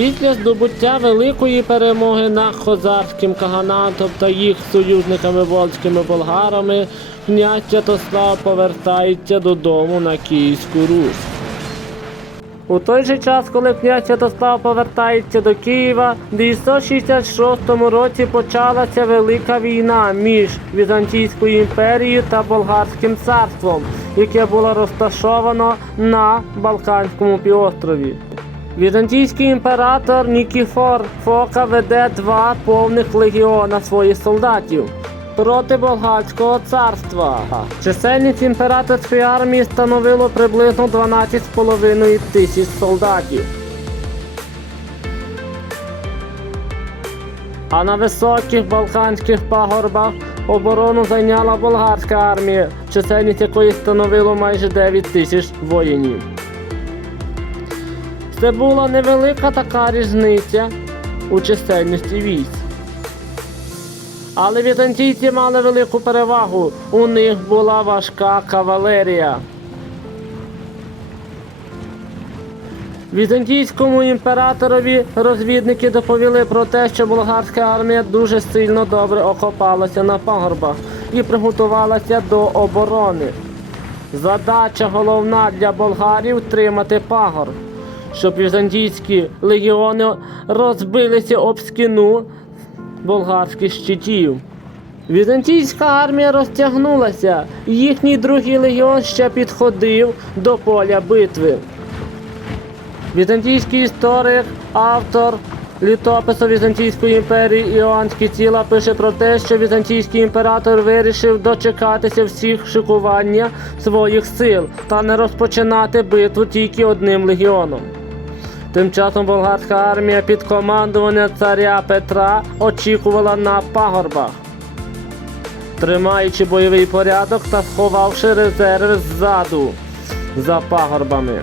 Після здобуття великої перемоги над хозарським каганатом та їх союзниками волзькими болгарами, князь Святослав повертається додому на Київську Русь. У той же час, коли князь Святослав повертається до Києва, в 966 році почалася велика війна між Візантійською імперією та Болгарським царством, яке було розташовано на Балканському півострові. Візантійський імператор Нікіфор Фока веде два повних легіона своїх солдатів проти болгарського царства. Чисельність імператорської армії становило приблизно 12,5 тисяч солдатів. А на високих балканських пагорбах оборону зайняла болгарська армія, чисельність якої становило майже 9 тисяч воїнів. Це була невелика така різниця у чисельності військ. Але візантійці мали велику перевагу. У них була важка кавалерія. Візантійському імператорові розвідники доповіли про те, що болгарська армія дуже сильно добре окопалася на пагорбах і приготувалася до оборони. Задача головна для болгарів тримати пагорб, щоб візантійські легіони розбилися об скину болгарських щитів. Візантійська армія розтягнулася, і їхній другий легіон ще підходив до поля битви. Візантійський історик, автор літопису Візантійської імперії Іоанн Скіціла пише про те, що візантійський імператор вирішив дочекатися всіх шикування своїх сил та не розпочинати битву тільки одним легіоном. Тим часом болгарська армія під командуванням царя Петра очікувала на пагорбах, тримаючи бойовий порядок та сховавши резерви ззаду за пагорбами.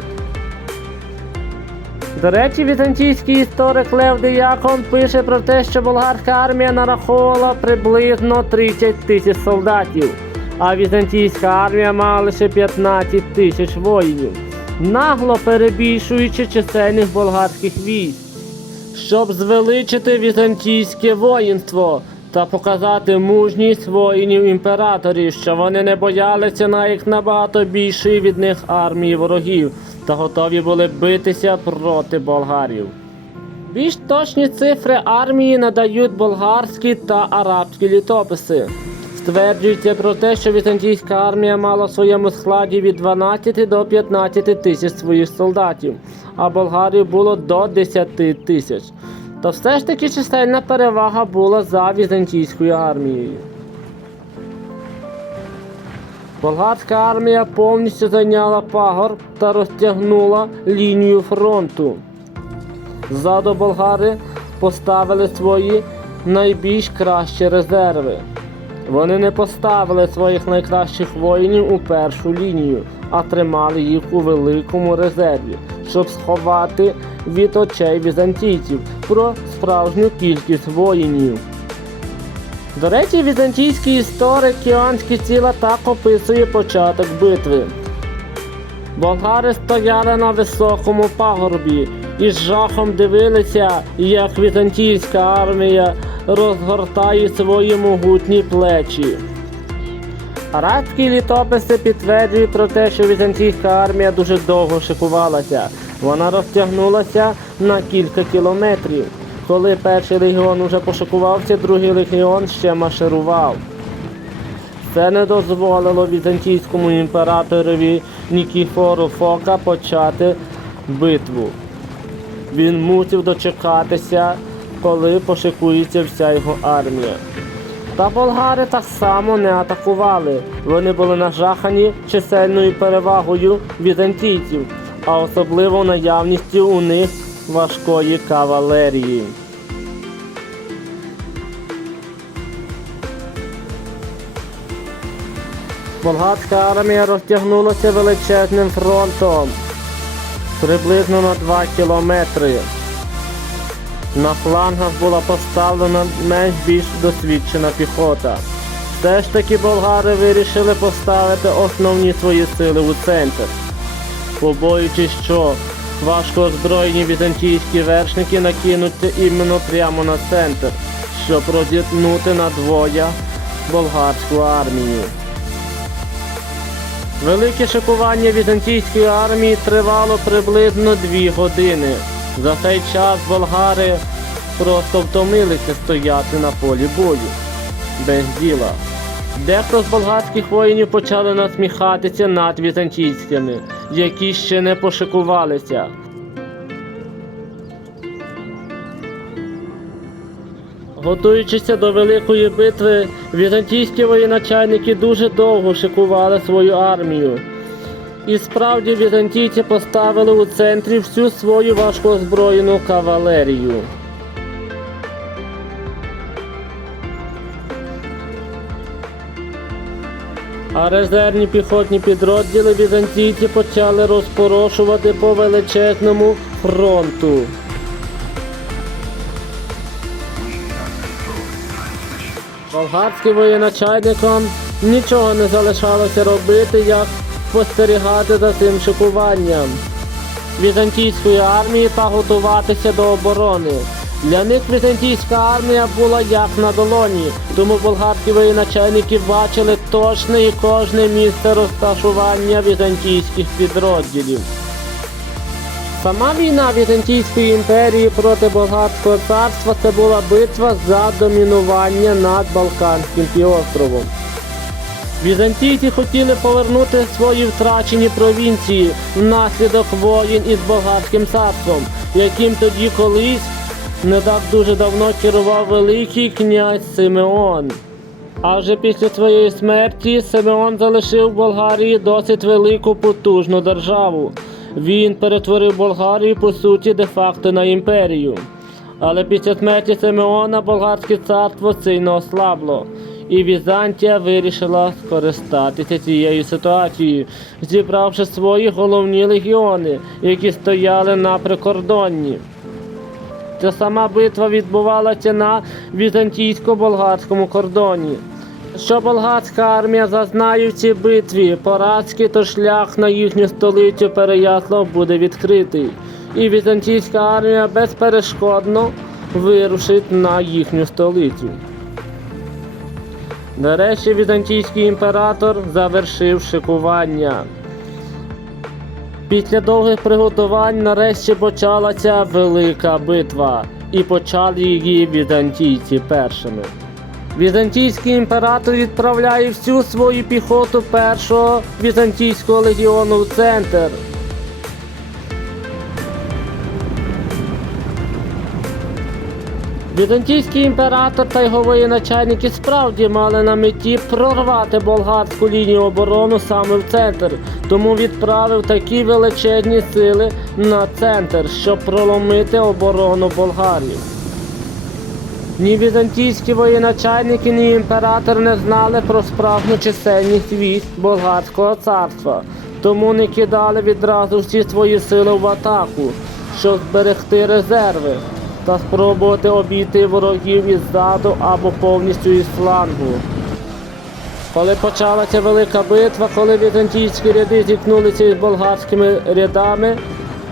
До речі, візантійський історик Лев Діякон пише про те, що болгарська армія нараховувала приблизно 30 тисяч солдатів, а візантійська армія мала лише 15 тисяч воїнів, нагло перебільшуючи чисельність болгарських військ. Щоб звеличити візантійське воїнство та показати мужність воїнів імператорів, що вони не боялися навіть набагато більшої від них армії ворогів та готові були битися проти болгарів. Більш точні цифри армії надають болгарські та арабські літописи. Стверджується про те, що візантійська армія мала в своєму складі від 12 до 15 тисяч своїх солдатів, а болгарів було до 10 тисяч. Та все ж таки чисельна перевага була за візантійською армією. Болгарська армія повністю зайняла пагорб та розтягнула лінію фронту. Ззаду болгари поставили свої найбільш кращі резерви. Вони не поставили своїх найкращих воїнів у першу лінію, а тримали їх у великому резерві, щоб сховати від очей візантійців про справжню кількість воїнів. До речі, візантійський історик Іоанн Скіціла так описує початок битви. Болгари стояли на високому пагорбі і з жахом дивилися, як візантійська армія розгортає свої могутні плечі. Арабські літописи підтверджують про те, що візантійська армія дуже довго шикувалася. Вона розтягнулася на кілька кілометрів. Коли перший легіон уже пошикувався, другий легіон ще марширував. Це не дозволило візантійському імператорові Нікіфору Фока почати битву. Він мусив дочекатися, коли пошикується вся його армія. Та болгари так само не атакували. Вони були нажахані чисельною перевагою візантійців, а особливо наявністю у них важкої кавалерії. Болгарська армія розтягнулася величезним фронтом приблизно на 2 кілометри. На флангах була поставлена менш більш досвідчена піхота. Все ж таки болгари вирішили поставити основні свої сили у центр, побоюючись, що важко озброєні візантійські вершники накинуться іменно прямо на центр, щоб розітнути надвоя болгарську армію. Велике шикування візантійської армії тривало приблизно дві години. За цей час болгари просто втомилися стояти на полі бою без діла. Дехто з болгарських воїнів почали насміхатися над візантійськими, які ще не пошикувалися. Готуючися до великої битви, візантійські воєначальники дуже довго шикували свою армію. І справді візантійці поставили у центрі всю свою важкоозброєну кавалерію. А резервні піхотні підрозділи візантійці почали розпорошувати по величезному фронту. Болгарським воєначальникам нічого не залишалося робити, як спостерігати за цим шикуванням візантійської армії та готуватися до оборони. Для них візантійська армія була як на долоні, тому болгарські воєначальники бачили точне і кожне місце розташування візантійських підрозділів. Сама війна Візантійської імперії проти Болгарського царства це була битва за домінування над Балканським півостровом. Візантійці хотіли повернути свої втрачені провінції внаслідок воїн із болгарським царством, яким тоді колись не так дуже давно керував великий князь Симеон. А вже після своєї смерті Симеон залишив Болгарії досить велику потужну державу. Він перетворив Болгарію по суті де-факто на імперію. Але після смерті Симеона болгарське царство сильно ослабло, і Візантія вирішила скористатися цією ситуацією, зібравши свої головні легіони, які стояли на прикордонні. Ця сама битва відбувалася на візантійсько-болгарському кордоні. Що болгарська армія зазнає в цій битві, поразки, то шлях на їхню столицю Переяслав буде відкритий, і візантійська армія безперешкодно вирушить на їхню столицю. Нарешті візантійський імператор завершив шикування. Після довгих приготувань нарешті почалася велика битва, і почали її візантійці першими. Візантійський імператор відправляє всю свою піхоту першого візантійського легіону в центр. Візантійський імператор та його воєначальники справді мали на меті прорвати болгарську лінію оборони саме в центр, тому відправив такі величезні сили на центр, щоб проломити оборону болгарів. Ні візантійські воєначальники, ні імператор не знали про справжню чисельність військ болгарського царства, тому не кидали відразу всі свої сили в атаку, щоб зберегти резерви та спробувати обійти ворогів іззаду або повністю із флангу. Коли почалася велика битва, коли візантійські ряди зіткнулися із болгарськими рядами,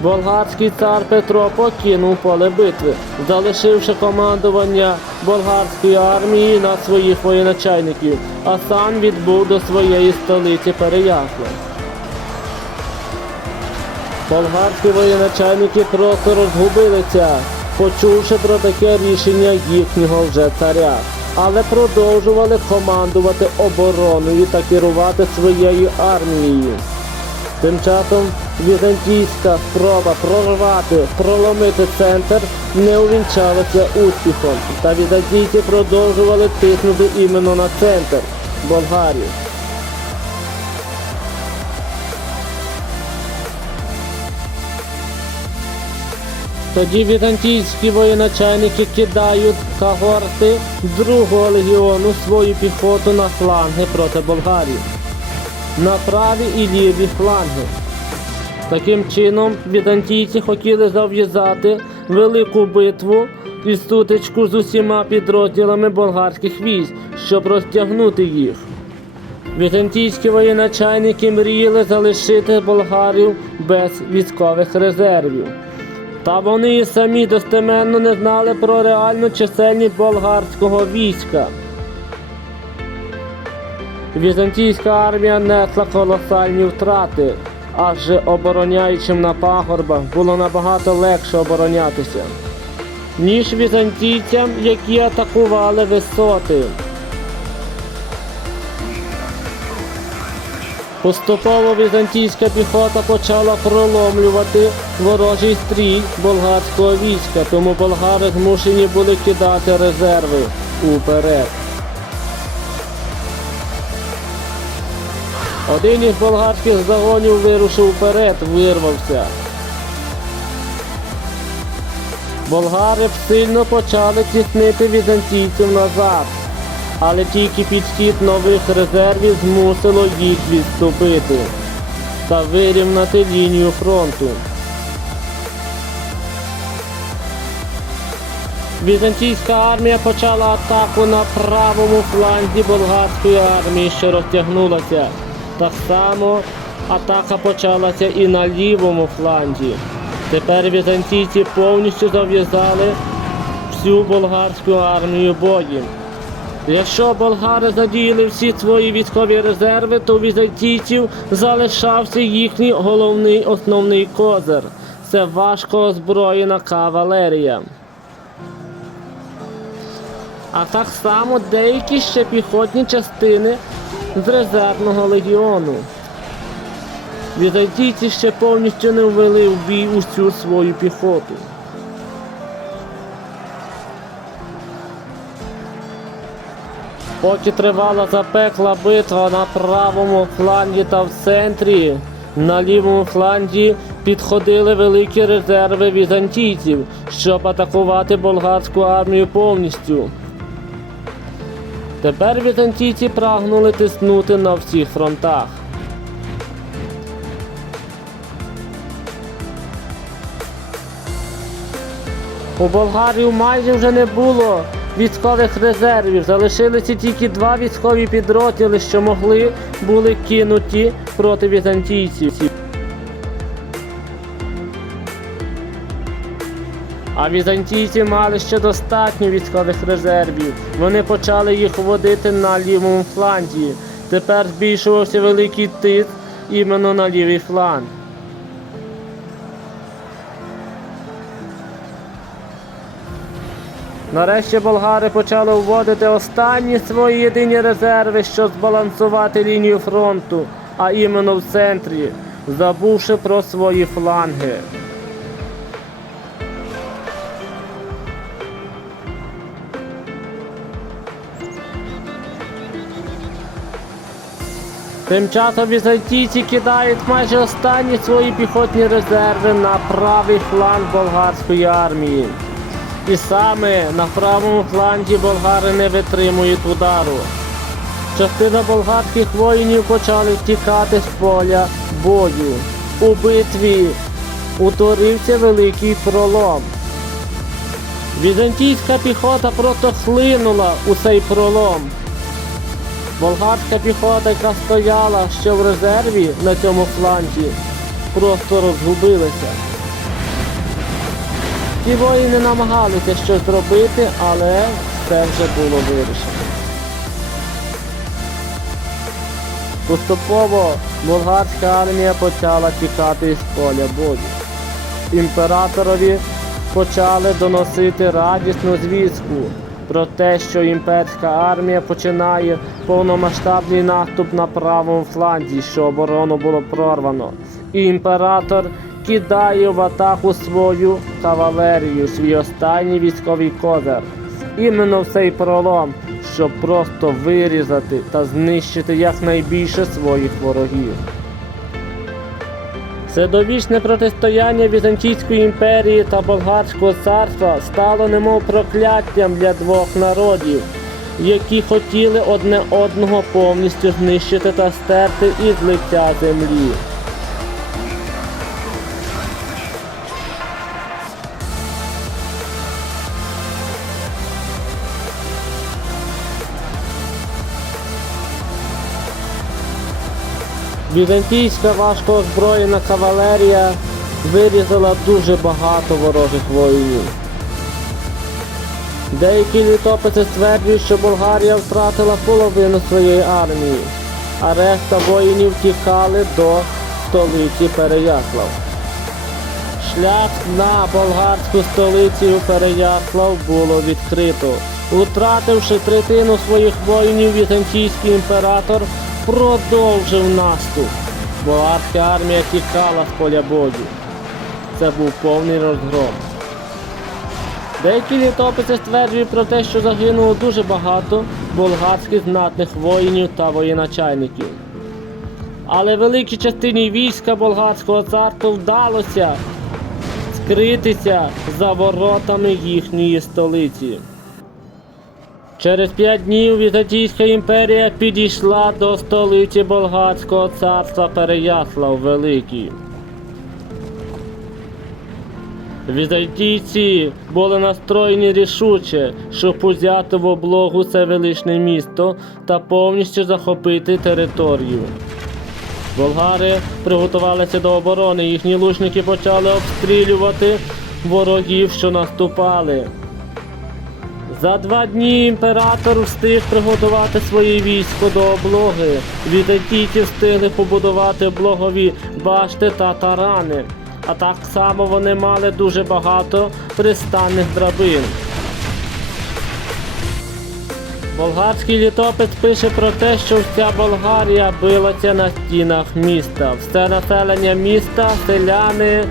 болгарський цар Петро покинув поле битви, залишивши командування болгарської армії на своїх воєначальників, а сам відбув до своєї столиці Переяслав. Болгарські воєначальники просто розгубилися, почувши про таке рішення їхнього вже царя, але продовжували командувати обороною та керувати своєю армією. Тим часом візантійська спроба прорвати, проломити центр не увінчалася успіхом, та візантійці продовжували тиснути іменно на центр Болгарії. Тоді візантійські воєначальники кидають когорти другого легіону свою піхоту на фланги проти Болгарії. На праві і ліві фланги. Таким чином, візантійці хотіли зав'язати велику битву і сутичку з усіма підрозділами болгарських військ, щоб розтягнути їх. Візантійські воєначальники мріяли залишити болгарів без військових резервів. Та вони і самі достеменно не знали про реальну чисельність болгарського війська. Візантійська армія несла колосальні втрати, адже обороняючим на пагорбах було набагато легше оборонятися, ніж візантійцям, які атакували висоти. Поступово візантійська піхота почала проломлювати ворожий стрій болгарського війська, тому болгари змушені були кидати резерви уперед. Один із болгарських загонів вирушив вперед, вирвався. Болгари сильно почали тіснити візантійців назад, але тільки підхід нових резервів змусило їх відступити та вирівняти лінію фронту. Візантійська армія почала атаку на правому фланзі болгарської армії, що розтягнулася. Так само атака почалася і на лівому фланзі. Тепер візантійці повністю зав'язали всю болгарську армію боєм. Якщо болгари задіяли всі свої військові резерви, то у візантійців залишався їхній головний основний козир. Це важко озброєна кавалерія. А так само деякі ще піхотні частини з резервного легіону. Візантійці ще повністю не ввели в бій усю свою піхоту. Поки тривала запекла битва на правому флангі та в центрі, на лівому флангі підходили великі резерви візантійців, щоб атакувати болгарську армію повністю. Тепер візантійці прагнули тиснути на всіх фронтах. У болгарів майже вже не було військових резервів. Залишилися тільки два військові підрозділи, що могли були кинуті проти візантійців. А візантійці мали ще достатньо військових резервів. Вони почали їх вводити на лівому фланзі. Тепер збільшувався великий тиск іменно на лівий фланг. Нарешті болгари почали вводити останні свої єдині резерви, щоб збалансувати лінію фронту, а іменно в центрі, забувши про свої фланги. Тим часом візантійці кидають майже останні свої піхотні резерви на правий фланг болгарської армії. І саме на правому фланзі болгари не витримують удару. Частина болгарських воїнів почали втікати з поля бою. У битві утворився великий пролом. Візантійська піхота просто хлинула у цей пролом. Болгарська піхота, яка стояла ще в резерві на цьому фланзі, просто розгубилася. Ті воїни намагалися щось зробити, але це вже було вирішено. Поступово болгарська армія почала тікати із поля бою. Імператорові почали доносити радісну звістку про те, що імперська армія починає повномасштабний наступ на правому фланзі, що оборону було прорвано. І імператор кидає в атаку свою кавалерію, свій останній військовий козир. Іменно в цей пролом, щоб просто вирізати та знищити якнайбільше своїх ворогів. Це протистояння Візантійської імперії та Болгарського царства стало немов прокляттям для двох народів, які хотіли одне одного повністю знищити та стерти із лиця землі. Візантійська важко озброєна кавалерія вирізала дуже багато ворожих воїнів. Деякі літописи стверджують, що Болгарія втратила половину своєї армії, а решта воїнів тікали до столиці Переяслав. Шлях на болгарську столицю Переяслав було відкрито. Утративши третину своїх воїнів, візантійський імператор продовжив наступ. Болгарська армія тікала з поля бою. Це був повний розгром. Деякі літописи стверджують про те, що загинуло дуже багато болгарських знатних воїнів та воєначальників. Але великій частині війська болгарського царства вдалося скритися за воротами їхньої столиці. Через п'ять днів Візантійська імперія підійшла до столиці болгарського царства Переяслав Великий. Візантійці були настроєні рішуче, щоб узяти в облогу це величне місто та повністю захопити територію. Болгари приготувалися до оборони, їхні лучники почали обстрілювати ворогів, що наступали. За два дні імператор встиг приготувати своє військо до облоги. Візантійці встигли побудувати облогові башти та тарани. А так само вони мали дуже багато пристанних драбин. Болгарський літопис пише про те, що вся Болгарія билася на стінах міста. Все населення міста, селяни,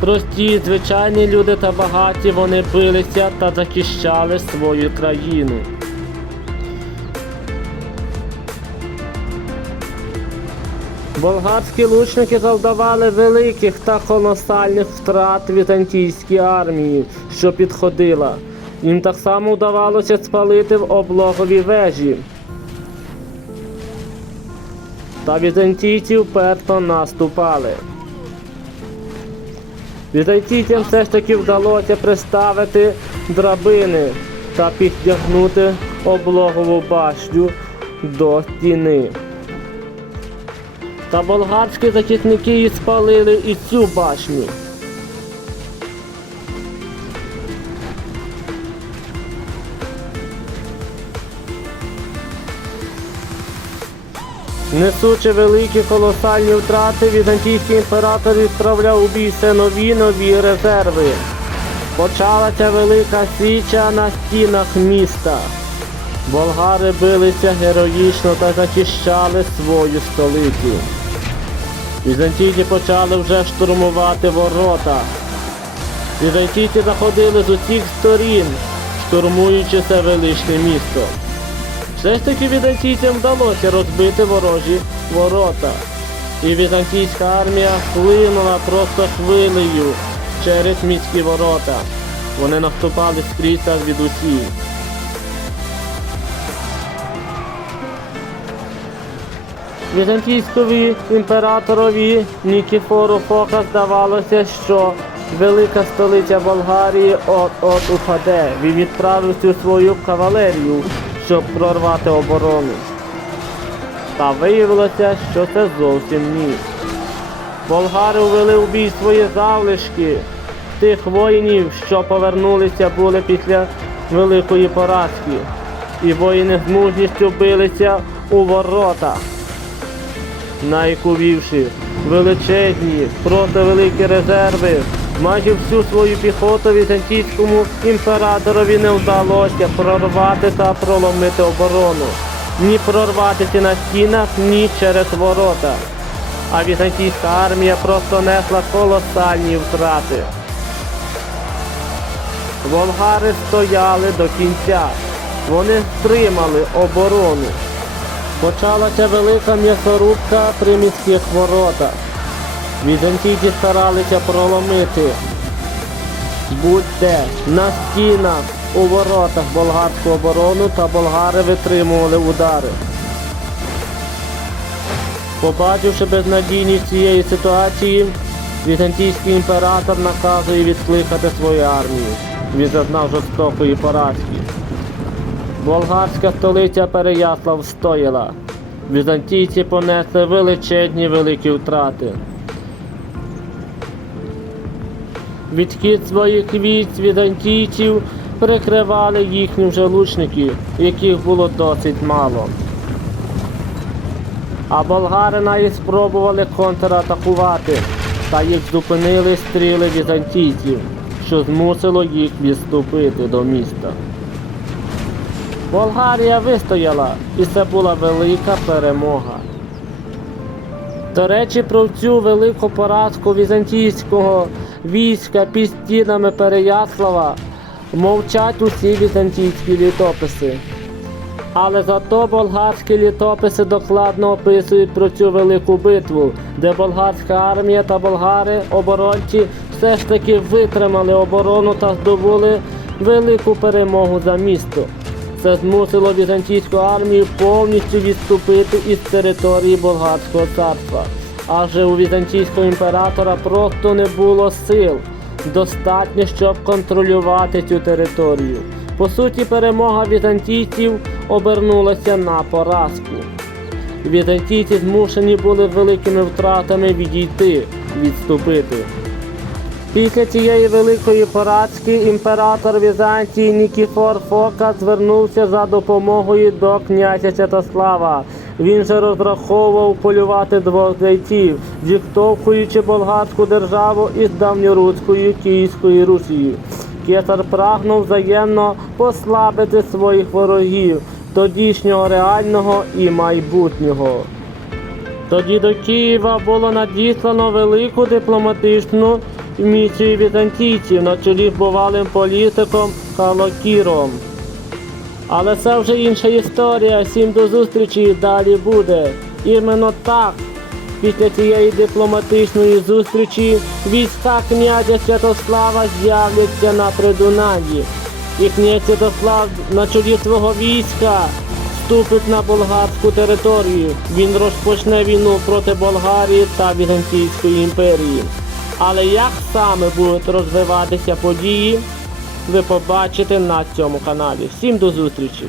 прості, звичайні люди та багаті, вони билися та захищали свою країну. Болгарські лучники завдавали великих та колосальних втрат візантійській армії, що підходила. Їм так само вдавалося спалити в облогові вежі. Та візантійці вперто наступали. Візантійцям все ж таки вдалося приставити драбини та підтягнути облогову башню до стіни. Та болгарські захисники і спалили і цю башню. Несучи великі колосальні втрати, візантійський імператор відправляв у бій все нові нові резерви. Почалася велика січа на стінах міста. Болгари билися героїчно та захищали свою столицю. Візантійці почали вже штурмувати ворота. Візантійці заходили з усіх сторін, штурмуючи це величне місто. Все ж таки візантійцям вдалося розбити ворожі ворота. І візантійська армія хлинула просто хвилею через міські ворота. Вони наступали скрізь та звідусіль. Візантійськові імператорові Нікіфору Фока здавалося, що велика столиця Болгарії от-от упаде. Він відправив всю свою кавалерію, щоб прорвати оборону. Та виявилося, що це зовсім ні. Болгари ввели у бій свої залишки. Тих воїнів, що повернулися, були після великої поразки. І воїни з мужністю билися у ворота найкувівши величезні, просто великі резерви. Майже всю свою піхоту візантійському імператорові не вдалося прорвати та проломити оборону. Ні прорватися на стінах, ні через ворота. А візантійська армія просто несла колосальні втрати. Волгари стояли до кінця. Вони стримали оборону. Почалася велика м'ясорубка при міських воротах. Візантійці старалися проломити. Будь-де на стінах, у воротах болгарську оборону та болгари витримували удари. Побачивши безнадійність цієї ситуації, візантійський імператор наказує відкликати свою армію. Він жорстокої поразки. Болгарська столиця Переяслав стояла. Візантійці понесли величезні великі втрати. Відхід своїх військ візантійців прикривали їхні вже лучники, яких було досить мало. А болгари навіть спробували контратакувати, та їх зупинили стріли візантійців, що змусило їх відступити до міста. Болгарія вистояла, і це була велика перемога. До речі, про цю велику поразку візантійського війська під стінами Переяслава мовчать усі візантійські літописи. Але зато болгарські літописи докладно описують про цю велику битву, де болгарська армія та болгари, оборонці, все ж таки витримали оборону та здобули велику перемогу за місто. Це змусило візантійську армію повністю відступити із території болгарського царства. Адже у візантійського імператора просто не було сил достатньо, щоб контролювати цю територію. По суті, перемога візантійців обернулася на поразку. Візантійці змушені були великими втратами відійти, відступити. Після цієї великої поразки імператор Візантії Нікіфор Фока звернувся за допомогою до князя Святослава. Він же розраховував полювати двох зайців, зіштовхуючи болгарську державу із давньоруською Київською Русією. Кесар прагнув взаємно послабити своїх ворогів, тодішнього реального і майбутнього. Тоді до Києва було надіслано велику дипломатичну місію візантійців на чолі з бувалим політиком Калокіром. Але це вже інша історія. Всім до зустрічі і далі буде. Іменно так. Після цієї дипломатичної зустрічі війська князя Святослава з'являться на Придунанні. І князь Святослав на чолі свого війська вступить на болгарську територію. Він розпочне війну проти Болгарії та Візантійської імперії. Але як саме будуть розвиватися події, ви побачите на цьому каналі. Всім до зустрічі!